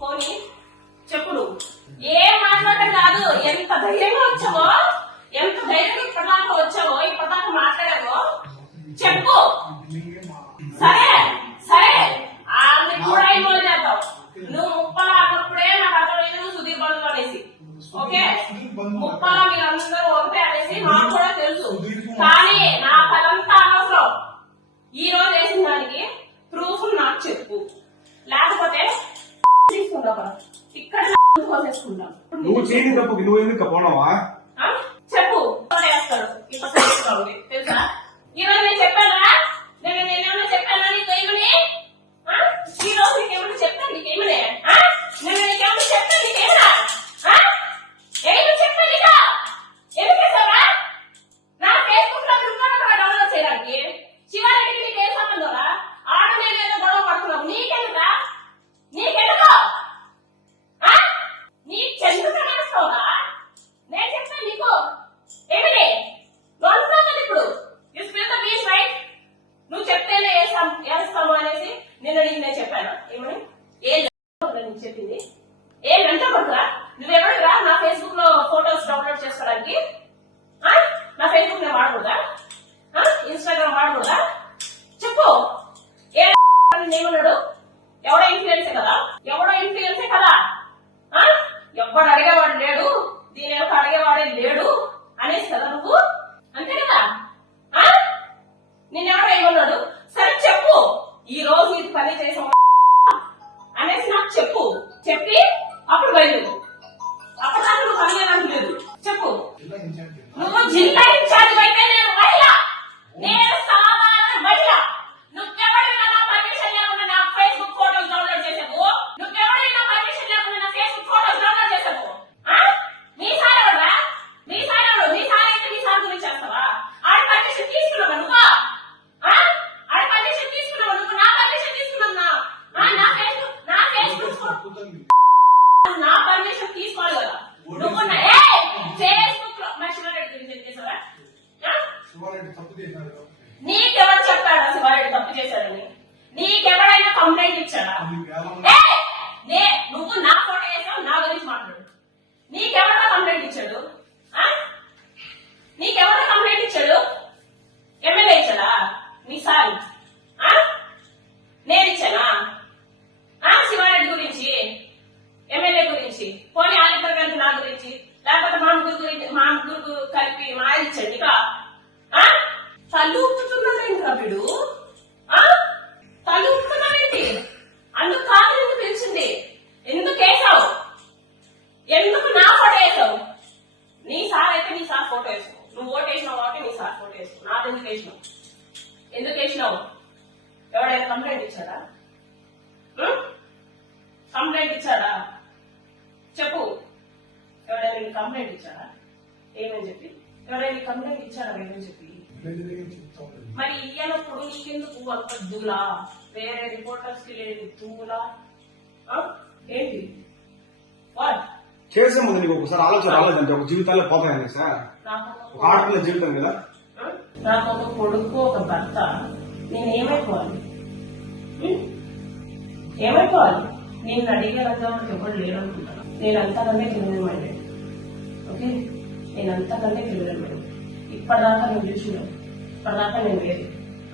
పోనీ చెప్పు నువ్వు ఏం మాట్లాడటం కాదు. ఎంత ధైర్యంగా వచ్చావో, ఎంత ధైర్యంగా ఇప్పటిదాకా వచ్చావో, ఇప్పటిదాకా మాట్లాడావో చెప్పు. సరే సరే ఆమె కూడా ఇన్వాల్వ్ చేద్దాం. నువ్వు ముప్పలా అన్నప్పుడే నాకు అర్థమైంది నువ్వు సుధీర్ బంధు అనేసి. ఓకే, ముప్పలా మీరందరూ ఒకటే అనేసి నాకు కూడా తెలుసు. కానీ నా కథంతా అనవసరం. ఈ రోజు వేసిన దానికి ప్రూఫ్ నాకు చెప్పు, లేకపోతే తీసుకుంటా ఇక్కడ కోసేసుకుంటాం. నువ్వు చేయని తప్పుకి నువ్వు ఎందుకు పోనావా చెప్పు. వేస్తాడు ఇప్పుడు తెలుసా? ఈ రోజు నేను చెప్పానా? నేనేమన్నా చెప్పానా నీకు ఏమని? ఈ రోజు నీకేమన్నా చెప్పాను నీకేమనే? నేను నీకేమన్నా చెప్పాను నీకేమన్నా? ఏమి చెప్పాను ఇక? ఎందుకు చేసావా? నా ఫేస్బుక్ లో డౌన్లోడ్ చేయడానికి శివారెడ్డికి నీకు ఏం సంబంధంరా? ఆడ నేను ఏదో గొడవ పడుతున్నావు. నీకెందుకా? నీకెందుకో నీ చెందుకు నడుస్తావురా? నేను చెప్తాను నీకు ఏమిటి నడుస్తావు కదా ఇప్పుడు. You spill the beach right. నువ్వు చెప్తేనే వేస్తాము అనేసి నిన్న నీకు నేను చెప్పాను. ఏమని ఏ నీకు చెప్పింది? ఏ వెంట పడుతురా? నువ్వెవడురా నా ఫేస్బుక్ లో ఫోటోస్ డౌన్లోడ్ చేసుకోవడానికి? నా ఫేస్బుక్ నేను వాడకూడదా? ఇన్స్టాగ్రామ్ వాడకూడదా? చెప్పు. ఏ నేమన్నాడు? ఎవడో ఇన్ఫ్లుయెన్సే కదా, ఎవడో ఇన్ఫ్లుయెన్సే కదా. ఎవడు అడిగేవాడు లేడు, దీని యొక్క అడిగేవాడే లేడు అనేసి కదా నువ్వు. అంతే కదా? నిన్నెవడో ఏమన్నాడు? సరే చెప్పు. ఈ రోజు ఇది పని చేసాం అనేసి నాకు చెప్పు. చెప్పి అప్పుడు బయలు. అప్పటిదాకా నువ్వు పని చేయడానికి లేదు. చెప్పు. నువ్వు జిల్లా ఇన్ఛార్జ్ అయితే నేను మహిళ, నేను సాధారణ మహిళ. నువ్వెవడైనా నా పర్మిషన్ లేకుండా నా ఫేస్బుక్ ఫోటోస్ డౌన్లోడ్ చేసావు? నువ్వెవడైనా పర్మిషన్ లేకుండా నా ఫేస్బుక్ ఫోటోస్ డౌన్లోడ్ చేసావు? నీ సార్ ఎవరా? నీ సార్ ఎవరు? నీ సార్ అయితే నీ సార్ గురించి చేస్తావా? ఆడ పర్మిషన్ తీసుకున్నావా నువ్వు? ఆడ పర్మిషన్ తీసుకున్నావా నువ్వు? నా పర్మిషన్ తీసుకున్నా? నా ఫేస్బుక్ నా పర్మిషన్ తీసుకోవాలి కదా నువ్వు. ఫేస్బుక్ లో మా శివారెడ్డి గురించి ఏం చేసావా? నీకెవరు చెప్పాడా శివారెడ్డి తప్పు చేశాడని? నీకెవరైనా కంప్లైంట్ ఇచ్చాడా? నువ్వు నా ఫోటో వేసావు, నా గురించి మాట్లాడు. నీకెవరైనా కంప్లైంట్ ఇచ్చాడు? నీకెవరైనా కంప్లైంట్ ఇచ్చాడు? ఎమ్మెల్యే ఇచ్చాడా? నీ సార్ నేను ఇచ్చానా? శివారెడ్డి గురించి, ఎమ్మెల్యే గురించి, పోనీ ఆదిత్య కలిపి నా గురించి, లేకపోతే మా ముగ్గురు కలిపి మా ఆయన ఇచ్చాడు ఇక. తల్లు ఊపుతున్నాడేంటి వీడు? తల్లు ఊపుతున్నాడేంటి? అందుకు కాదు ఎందుకు పిలిచింది? ఎందుకు వేసావు? ఎందుకు నా ఫోటో వేసావు? నీ సార్ అయితే నీ సార్ ఫోటో వేసావు. నువ్వు ఓటు వేసినావు కాబట్టి నీ సార్ ఫోటో వేసావు. నాకు ఎందుకు వేసినావు? ఎందుకు వేసినావు? ఎవడైనా కంప్లైంట్ ఇచ్చాడా? కంప్లైంట్ ఇచ్చాడా? చెప్పు. ఎవడైనా కంప్లైంట్ ఇచ్చాడా? ఏమని చెప్పి? ఎవరైనా కంప్లైంట్ ఇచ్చాడా? ఏమని చెప్పి? మరి ఇయ్యనప్పుడు నీకెందుకు అంత దూలా? వేరే రిపోర్టర్స్ కి లేదు దూలా? ఏంటి చేసే ముందు నీకు ఒకసారి ఆలోచన రాలేదంటే ఒక జీవితాల్లో పోతాయని సార్. ఒక ఆడపిల్ల జీవితం కదా. నాకు ఒక కొడుకు, ఒక భర్త. నేను ఏమైపోవాలి? ఏమైపోవాలి? నేను అడిగే రంగంలో ఎవరు లేరు అనుకుంటాను. నేను అంతకంటే క్రిమినల్ మైండెడ్. ఓకే, నేను అంతకంటే క్రిమినల్ మైండెడ్. ఇప్పటిదాకా నేను చూసినాను, ఇప్పటిదాకా నేను లేదు.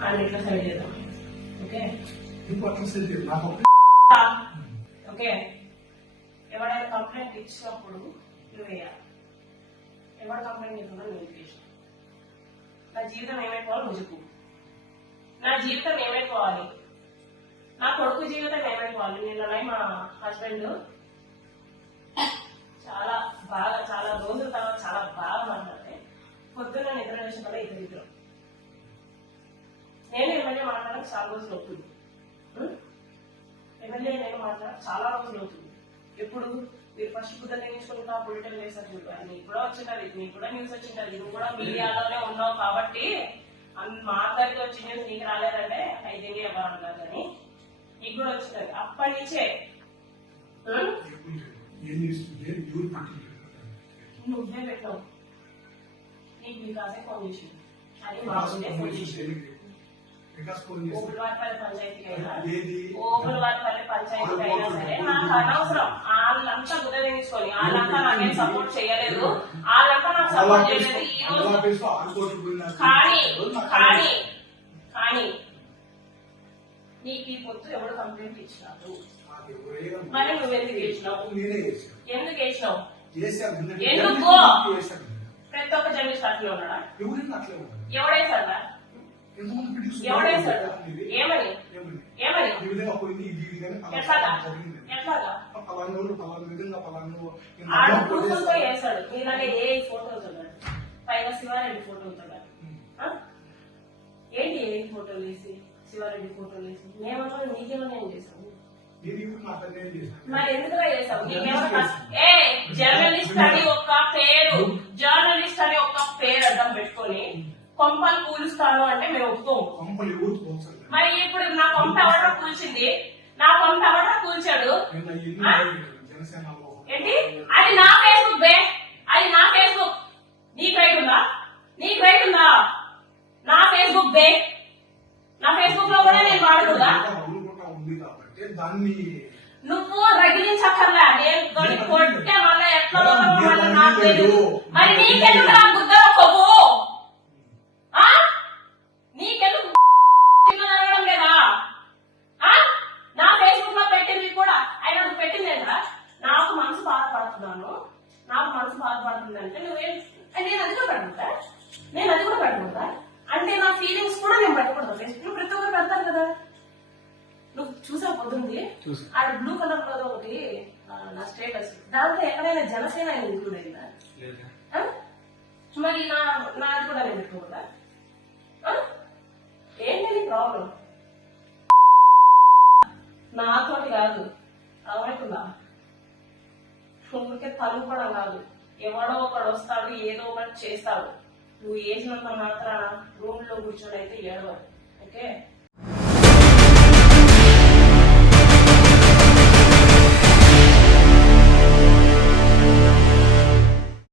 ఆయన ఇట్లా సైడ్ చేద్దాం. ఓకే ఓకే, ఎవరైనా కంప్లైంట్ ఇచ్చినప్పుడు నువ్వు వేయాలి. ఎవరు కంప్లైంట్ ఇస్తున్నా నేను చేసిన. నా జీవితం ఏమైపోవాలి నువ్వు చెప్పు. నా జీవితం ఏమైపోవాలి? నా కొడుకు జీవితం ఏమైపోవాలి? నిన్న మా హస్బెండ్ చాలా రోజుల తర్వాత చాలా బాగా మాట్లాడితే పొద్దున్న నిద్ర వేసిన కల్లా ఇద్దరు నేను ఎమ్మెల్యే మాట్లాడడానికి చాలా రోజులు అవుతుంది. ఎమ్మెల్యే నేను మాట్లాడడానికి చాలా రోజులు అవుతుంది. ఎప్పుడు మీరు ఫస్ట్ బుద్ధ నిర్ణయించుకుంటా పొలిటికల్ వేసారు చూడు. నీకు కూడా వచ్చింటది, నీకు కూడా న్యూస్ వచ్చింటది. నువ్వు కూడా మీడియాలోనే ఉన్నావు కాబట్టి మా అందరికి వచ్చి న్యూస్ నీకు రాలేదంటే అయితే ఎవరు అన్నారు కానీ నీకు కూడా వచ్చింటది. అప్పటి నుంచే నువ్వే పెట్టావు. నీకు వికాసే ఫోన్ చేసింది. అది మా ఫోన్ చేసింది. వికాస్ ఫోన్ చేసి ఓపులవారిపల్లి పంచాయతీ అయినా ఏది ఓపులవారిపల్లి పంచాయతీ అయినా సరే నాకు అనవసరం. వాళ్ళంతా గుర్తించుకొని వాళ్ళంతా నాకేం సపోర్ట్ చేయలేదు, వాళ్ళంతా నాకు సపోర్ట్ చేయలేదు. ఈ రోజు కానీ కానీ కానీ నీకు ఈ పొత్తు ఎవరు కంప్లైంట్ ఇచ్చినారు? మరి నువ్వు ఎందుకు వేసినావు? ఎందుకు వేసినావు? ఎందుకు? ప్రతి ఒక్క జర్నలిస్ట్ అట్లే ఉన్నాడా? ఎవడేసాడా? ఎవడేసాడు? ఏమని ఏమని ఎట్లాగా ఎట్లాగా ఆడు ప్రూఫ్తో వేసాడు. మీలాగే ఏ ఫోటోలు ఉన్నాడు, పైగా శివారెడ్డి ఫోటోలు ఉన్నాడు. ఏంటి ఏ ఫోటోలు వేసి శివారెడ్డి ఫోటోలు వేసి మేమన్నా నీకేమన్నా ఏం చేసాము? మరి ఎందుకుగా చేసావు? నీకేమన్నా ఏ జర్నలిస్ట్ అని ఒక పేరు, జర్నలిస్ట్ అని ఒక పేరు అడ్డం పెట్టుకొని కొంపలు కూలుస్తాను అంటే మేము ఒప్పుకోము. మరి ఇప్పుడు నా కొంప ఎవడో కూల్చింది, నా కొంప ఎవడో కూల్చాడు ఏంటి? అది నా ఫేస్బుక్ బే, అది నా ఫేస్బుక్. నీకు రైట్ ఉందా? నీకు రైట్ ఉందా? నా ఫేస్బుక్ బే, నా ఫేస్బుక్ లో కూడా నేను వాడకూడదా? నువ్వు రగిలించక్కర్లా, నేను కొట్టే మళ్ళీ ఎట్లా నాకు తెలియదు. మరి నీకెందుకు నా బుద్ధలో కొవ్వు? నీకెందుకు జరగడం లేదా? నా ఫేస్బుక్ లో పెట్టింది కూడా ఆయన పెట్టింది ఏంటా? నాకు మనసు బాధపడుతున్నాను, నాకు మనసు బాధపడుతుంది అంటే నువ్వేం? నేను అది కూడా పెట్టుకుంటా, నేను అది కూడా పెట్టుకుంటా అంటే నా ఫీలింగ్స్ కూడా నేను పెట్టకూడదు. ఫేస్బుక్ ప్రతి ఒక్కరు పెడతారు కదా. నువ్వు చూసా పొద్దుంది ఆడ బ్లూ కలర్ లో ఒకటి నా స్టేటస్, దాంట్లో ఎక్కడైనా జనసేన ఇంక్లూడ్ అయిందా? మరి నాది కూడా నేను పెట్టుకోకూడదా? ఏంటి ప్రాబ్లం? నాతోటి కాదు అర్థమవుతుందా? ఊరికే తలుపడం కాదు, ఎవడో ఒకడు వస్తాడు ఏదో ఒకటి చేస్తాడు. నువ్వు వేసినంత మాత్రాన రూమ్ లో కూర్చొని అయితే ఏడవాలి. ఓకే.